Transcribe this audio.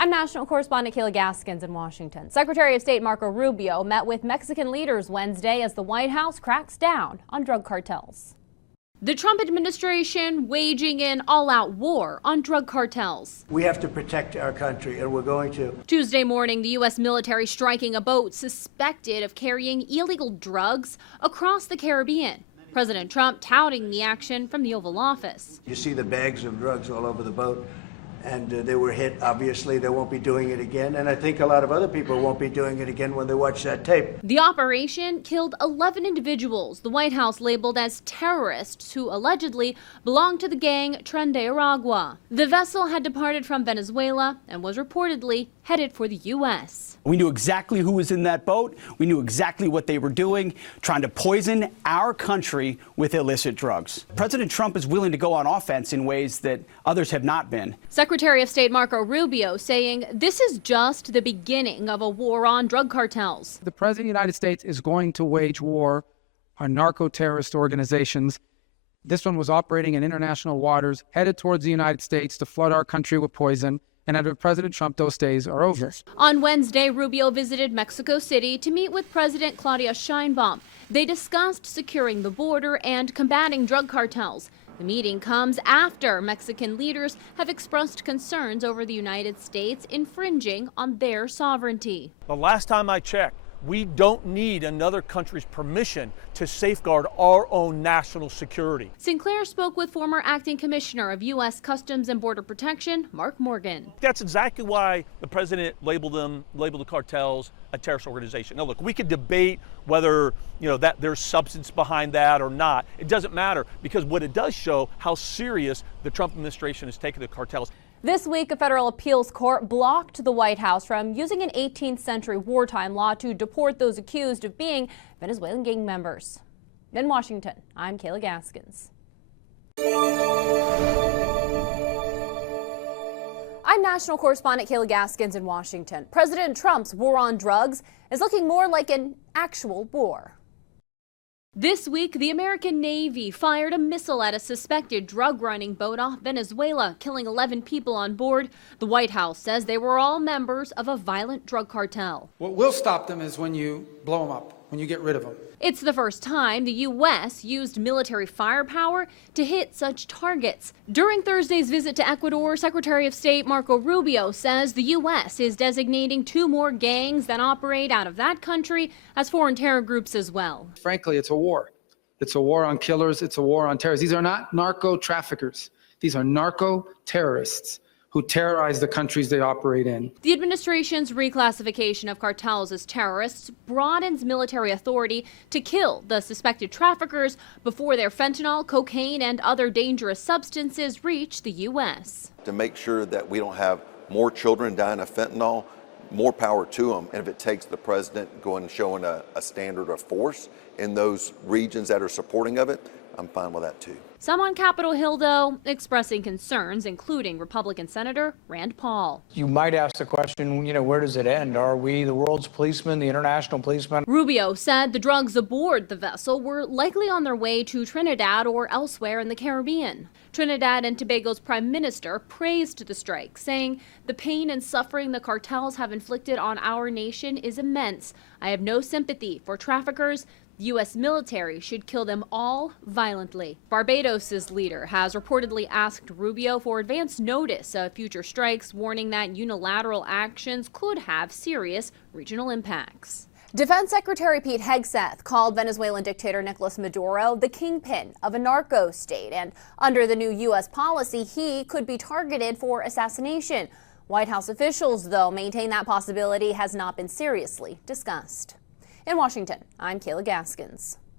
I'm national correspondent Kayla Gaskins in Washington. Secretary of State Marco Rubio met with Mexican leaders Wednesday as the White House cracks down on drug cartels. The Trump administration waging an all-out war on drug cartels. We have to protect our country, and we're going to. Tuesday morning, the U.S. military striking a boat suspected of carrying illegal drugs across the Caribbean. President Trump touting the action from the Oval Office. You see the bags of drugs all over the boat, and they were hit. Obviously, they won't be doing it again, and I think a lot of other people won't be doing it again when they watch that tape. The operation killed 11 individuals the White House labeled as terrorists who allegedly belonged to the gang Tren de Aragua. The vessel had departed from Venezuela and was reportedly headed for the U.S. We knew exactly who was in that boat. We knew exactly what they were doing, trying to poison our country with illicit drugs. President Trump is willing to go on offense in ways that others have not been. Secretary of State Marco Rubio saying this is just the beginning of a war on drug cartels. The President of the United States is going to wage war on narco-terrorist organizations. This one was operating in international waters, headed towards the United States to flood our country with poison. And under President Trump, those days are over. On Wednesday, Rubio visited Mexico City to meet with President Claudia Sheinbaum. They discussed securing the border and combating drug cartels. The meeting comes after Mexican leaders have expressed concerns over the United States infringing on their sovereignty. The last time I checked, we don't need another country's permission to safeguard our own national security. Sinclair spoke with former acting commissioner of U.S. Customs and Border Protection, Mark Morgan. That's exactly why the president labeled the cartels a terrorist organization. Now, look, we could debate whether that there's substance behind that or not. It doesn't matter, because what it does show how serious the Trump administration is taking the cartels. This week, a federal appeals court blocked the White House from using an 18th century wartime law to deport those accused of being Venezuelan gang members. In Washington, I'm Kayla Gaskins. I'm national correspondent Kayla Gaskins in Washington. President Trump's war on drugs is looking more like an actual war. This week, the American Navy fired a missile at a suspected drug-running boat off Venezuela, killing 11 people on board. The White House says they were all members of a violent drug cartel. What will stop them is when you blow them up, when you get rid of them. It's the first time the U.S. used military firepower to hit such targets. During Thursday's visit to Ecuador, Secretary of State Marco Rubio says the U.S. is designating 2 more gangs that operate out of that country as foreign terror groups as well. Frankly, it's a war. It's a war on killers. It's a war on terrorists. These are not narco traffickers. These are narco terrorists who terrorize the countries they operate in. The administration's reclassification of cartels as terrorists broadens military authority to kill the suspected traffickers before their fentanyl, cocaine, and other dangerous substances reach the U.S. To make sure that we don't have more children dying of fentanyl, more power to them. And if it takes the president going and showing a standard of force in those regions that are supporting of it, I'm fine with that too. Some on Capitol Hill, though, expressing concerns, including Republican Senator Rand Paul. You might ask the question, where does it end? Are we the world's policemen, the international policemen? Rubio said the drugs aboard the vessel were likely on their way to Trinidad or elsewhere in the Caribbean. Trinidad and Tobago's prime minister praised the strike, saying the pain and suffering the cartels have inflicted on our nation is immense. I have no sympathy for traffickers. The U.S. military should kill them all violently. Barbados's leader has reportedly asked Rubio for advance notice of future strikes, warning that unilateral actions could have serious regional impacts. Defense Secretary Pete Hegseth called Venezuelan dictator Nicolas Maduro the kingpin of a narco state, and under the new U.S. policy, he could be targeted for assassination. White House officials, though, maintain that possibility has not been seriously discussed. In Washington, I'm Kayla Gaskins.